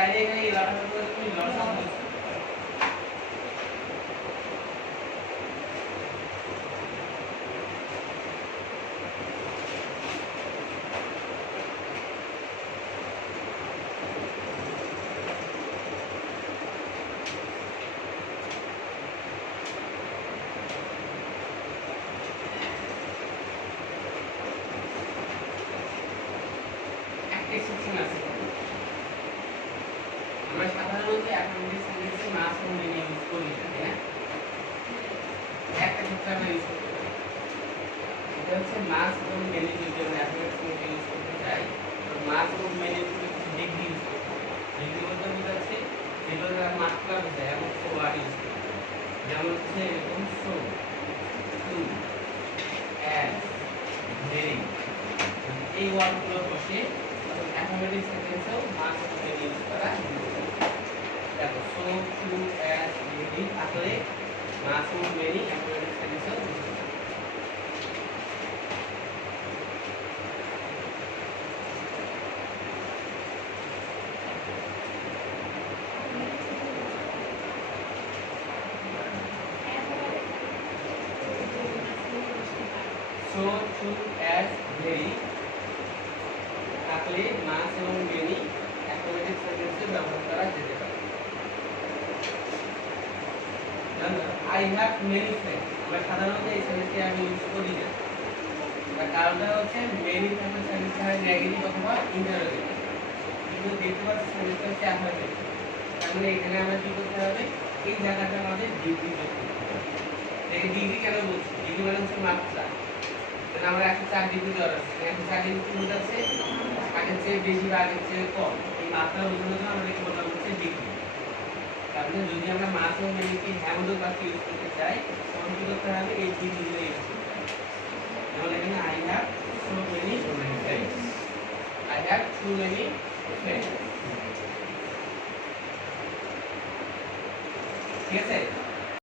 চাইলে এখানে এই লসাগু করে তুমি লসাগু এক্সেপশন আছে। আমরা সাধারণত অ্যাকাউন্টিং সেন্টেন্সে মাস এবং মেনি ইউজ করি না, তাই না? একটা ক্ষেত্রে আমরা ইউজ করতে পারি। এটা হচ্ছে মাস এবং মেনি যদি আমরা অ্যাকাউন্টিং সেন্টেন্সে ইউজ করতে চাই, তো মাস এবং মেনি ডিগ্রি ইউজ করতে হবে। ডিগ্রি বলতে বোঝাচ্ছে যেগুলো দ্বারা মাত্রা বোঝায় এমন কিছু ওয়ার্ড ইউজ করতে হবে। যেমন হচ্ছে এরকম সো, টু, অ্যাজ, ভেরি, এই ওয়ার্ডগুলো বসে অ্যাফার্মেটিভ সেন্টেন্সেও মাস এবং মেনি ইউজ করা দেখো সো, টু, অ্যাজ, ভেরি থাকলে মাস এবং মেনি অ্যাফার্মেটিভ সেন্টেন্সেও ইউজ করা। সো, টু, অ্যাজ, ভেরি থাকলে মাস এবং মেনি অ্যাফার্মেটিভ সেন্টেন্সে ব্যবহার করা যেতে পারে। আই হ্যাভ মেনি ফ্রেন্ডস, আমরা সাধারণত এই সেন্টেন্সটি আমি ইউজ করি না। তার কারণটা হচ্ছে মেনি থাকলে সেন্টেন্সটা হয় নেগেটিভ অথবা ইন্টারোগেটিভ, কিন্তু দেখতে পাচ্ছি সেন্টেন্সটা হচ্ছে অ্যাফার্মেটিভ। তার মানে এখানে আমরা কি করতে হবে, এই জায়গাটা আমাদের ডিগ্রি যোগ করতে হবে। দেখে ডিগ্রি কেন বলছি, ডিগ্রি মানে হচ্ছে মাত্রা। তাহলে আমরা 104 ডিগ্রি দেওয়া আছে, 104 ডিগ্রি বোঝাচ্ছে আগের চেয়ে বেশি বা আগের চেয়ে কম। এই মাত্রা বোঝানোর জন্য আমরা এটাকে বলা হচ্ছে ডিগ্রি। তাহলে যদি আমরা মাস এবং মেনিকে হ্যামোদক বাক্যে ইউজ করতে চাই, তখন কি করতে হবে, এই ডিগ্রিগুলো ইউজ করতে হবে। যেমন এখানে I have so many friends, I have to many friends. ঠিক আছে?